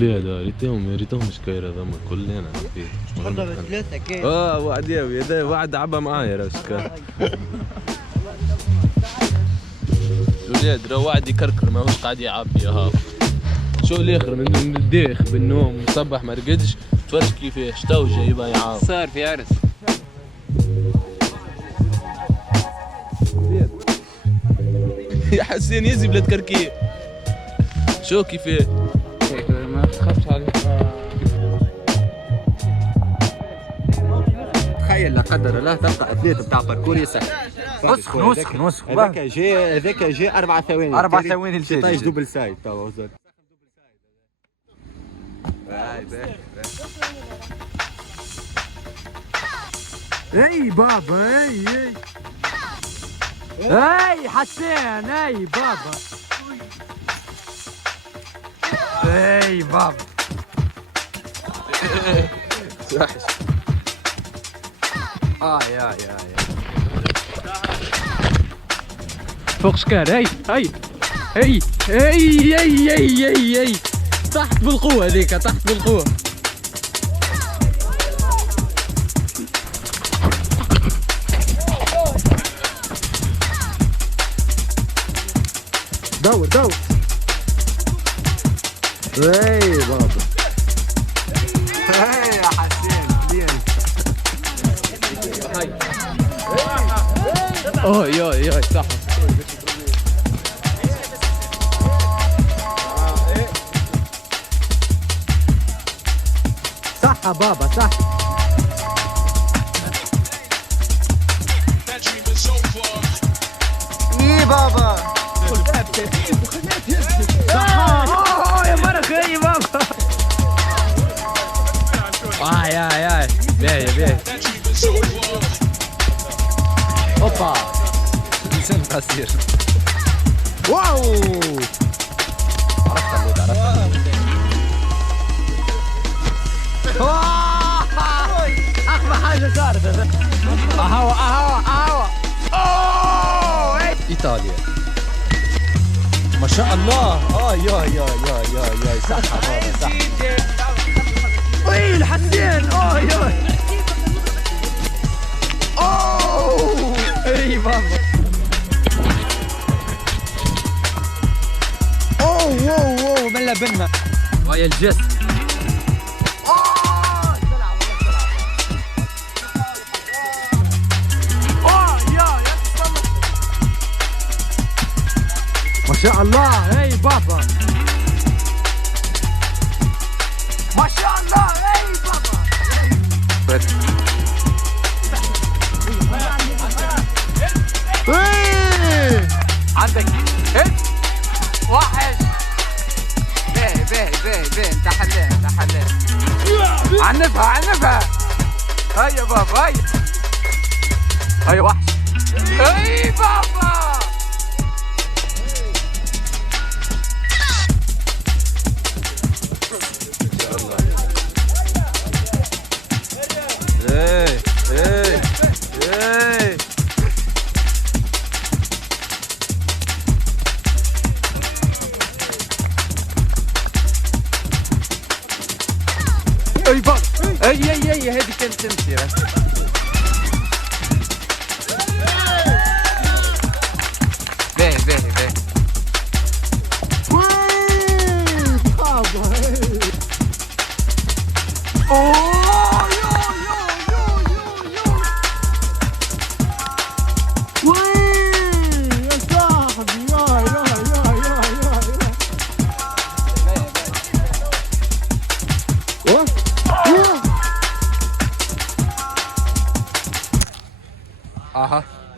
ولاد ريتهم مش كاير هذوما كلنا فيه. والله ثلاثة كيف؟ وعد يا وعد عبا معايا راه شكا. ولاد راه وعد يكركر ماهوش قاعد يعبي ها. شو الاخر من الداخ بالنوم مصبح ما رقدش تفرج كيفاش تو جايبها يعاود. صار في عرس. يا حسين يزي بلاد كركيه. شو كيفاه؟ ما تخافش عليه. تخيل لا قدر الله تلقى اثليت بتاع باركور يسهل. نسخ هذاك جاي 4 ثواني. 4 ثواني الجاي. طايش دوبل سايد تو. اي بابا اي حسين اي بابا اي بابا يا فوق شكار اي طحت بالقوة ذيك طحت بالقوة. دور اي بابا يا حسين زين. يا صح صح بابا صح. اي بابا يا مرخ يا بابا. يا باهي اوبا انسان قصير. واو عرفت اخبى حاجه صارت. اهوا ايطاليا ما شاء الله. يا صح بابا صح. وي الحسين اي بابا. اوه ملا بنا ويا الجسم. ما شاء الله اي بابا ما شاء الله اي بابا. عندك هيد وحش. باهي انت حلال عنفها هيا بابا هيا وحش. اي بابا اي بابا اي هذه كانت تمشي. باهي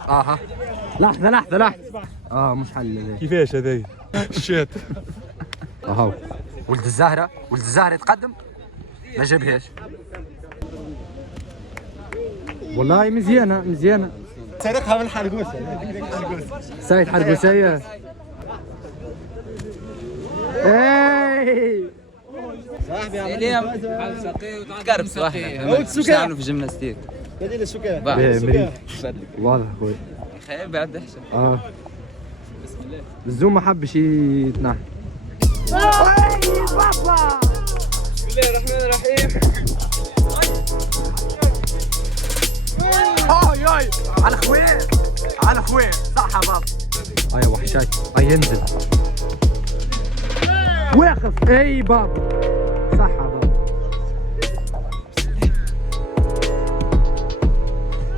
اها لحظة مش حل. كيفاش هذايا؟ شات اهو ولد الزهرة يتقدم ما جابهاش. والله مزيانة سرقها من حرقوسة. سايد حرقوسية. اي صاحبي اليوم قرب صاحبي مش نعملوا في جيمناستيك. بديل السكر. واضح خويا. خير بعد احسن. بسم الله. الزوم ما حبش يتنحى. الله الرحمن الرحيم. هاي على خويه على خويه صح يا بابا. هيا وحشاي هيا ينزل واقف. اي بابا صح يا بابا.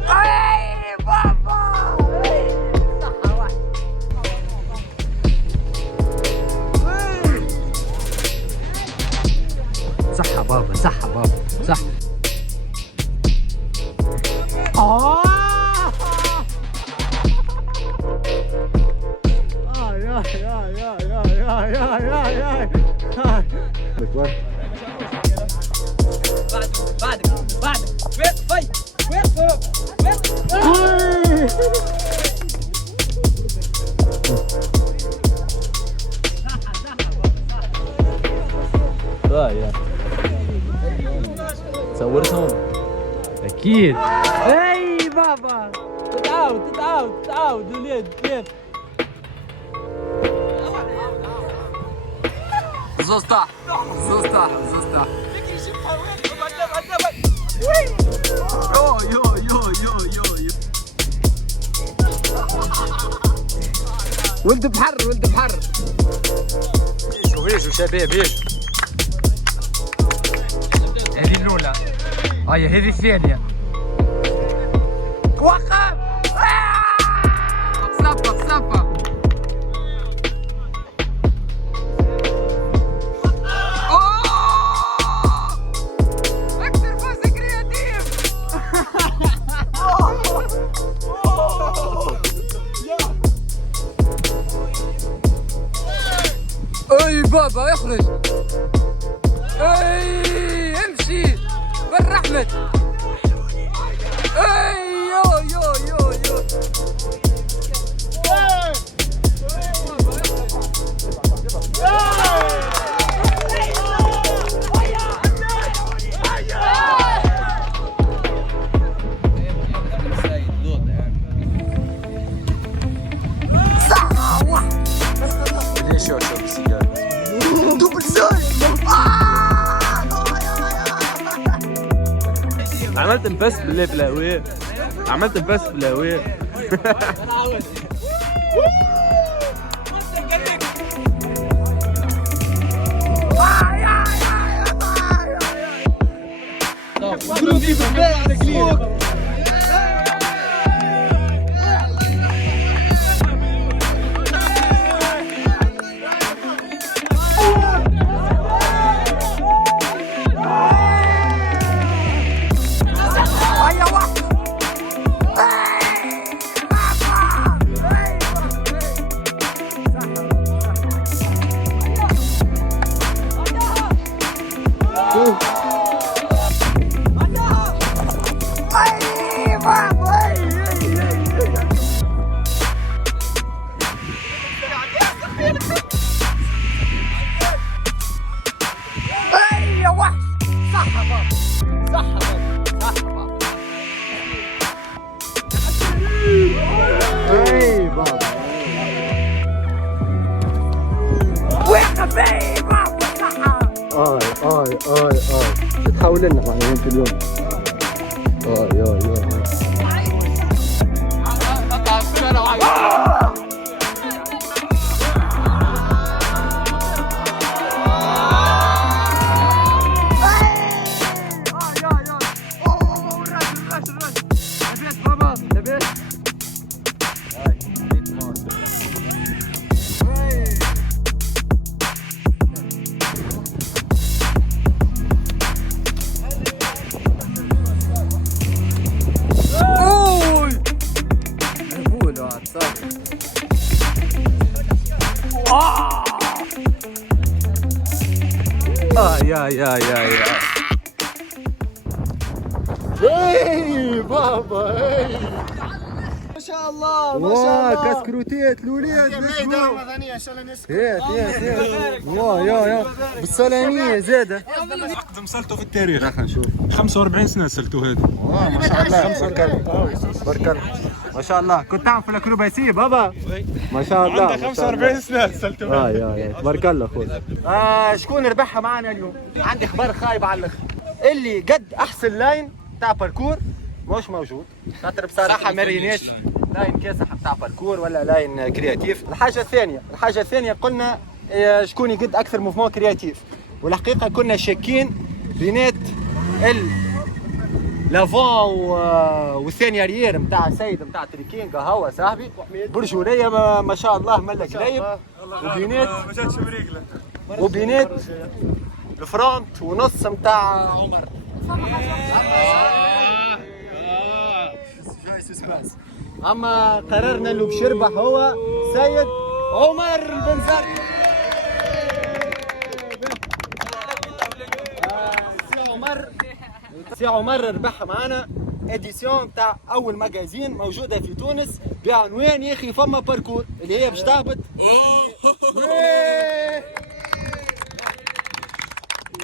اي بابا صح يا بابا صح يا بابا صح. صورتهم اكيد. اي بابا تتعاود ولاد كيف. زوز طاح زوز طاح زوز طاح. يو يو يو يو يو. ولد بحر ولد بحر. يجوا شباب يجوا. هذه الاولى. هيا هذه الثانيه. وقف صفق صفق. اكثر فوز كرياتيف. اي بابا اخرج. اي امشي بالرحمة. اي يو يو يو يو. ليش شو السيجاره دبل ساي. عملت انفاس بالله في الهواء. عملت انفاس في الهواء. تحاول لنا معناها في اليوم. يا يا اي بابا اي ما شاء الله ما شاء الله. كاسكروتيت الولاد رمضانيه ان شاء الله نسكت. يا بالسلاميه زاده. اقدم سلته في التاريخ. راح نشوف 45 سنه سلته هذا. ما شاء الله. بارك الله. ما شاء الله كنت تعمل في الاكروباسيه بابا؟ ما شاء الله عنده 45 سنه سلتوا يا تبارك الله خويا. شكون ربحها معنا اليوم؟ عندي خبر خايب على الاخر، اللي قد احسن لاين تاع باركور مش موجود، خاطر بصراحه ما ريناش لاين كاسح تاع باركور ولا لاين كرياتيف. الحاجه الثانيه قلنا شكون يقد اكثر موفمون كرياتيف، والحقيقه كنا شاكين بينات لافون والثاني ريير نتاع سيد نتاع تريكينغ هو صاحبي برجوليه ما شاء الله ملك لايب، وبينات الفرونت ونص نتاع عمر. اما قررنا انه باش يربح هو سيد عمر بن زرق. سي عمر ربح معنا اديسيون تاع اول ماجازين موجوده في تونس بعنوان يا اخي فما باركور اللي هي باش تهبط.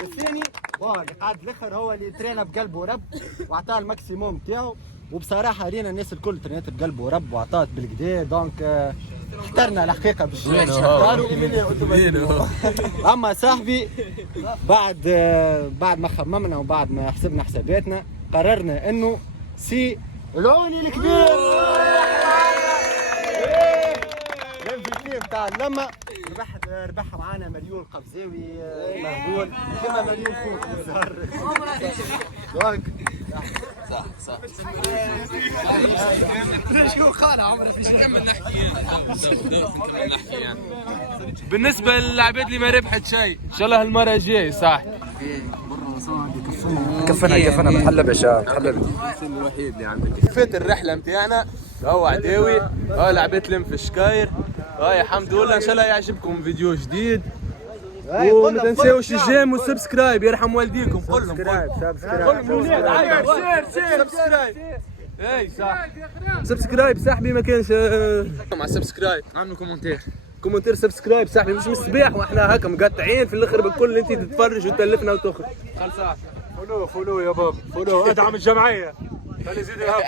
والثاني اللي قاعد الاخر هو اللي ترينا بقلبه ورب واعطاه الماكسيموم تاعو، وبصراحه رينا الناس الكل ترينات بقلبه ورب واعطات بالكدا، دونك اخترنا الحقيقه باش نختاروا. اما صاحبي بعد ما خممنا وبعد ما حسبنا حساباتنا قررنا انه سي العوني الكبير الMVP بتاع اللمه ربحها معانا مليون قفزاوي مهبول كما مليون فوق صح شو خاله عمرك مش نكمل نحكي بالنسبه للعباد اللي ما ربحت شيء ان شاء الله المره الجايه صح كفنا بتحلب يا شباب بتحلب. الوحيد اللي عندك فات الرحله نتاعنا هو عداوي لعبت لهم في الشكاير. الحمد لله ان شاء الله يعجبكم فيديو جديد، وما تنساوش الجيم والسبسكرايب يرحم والديكم. قول لهم سبسكرايب. اي صح سبسكرايب صاحبي ما كانش مع سبسكرايب عملوا كومنتير سبسكرايب صاحبي مش مصباح واحنا هكا مقطعين في الاخر بالكل انت تتفرج وتلفنا وتخرج. خلص فولو يا بابا فولو ادعم الجمعيه خلي يزيد الهب.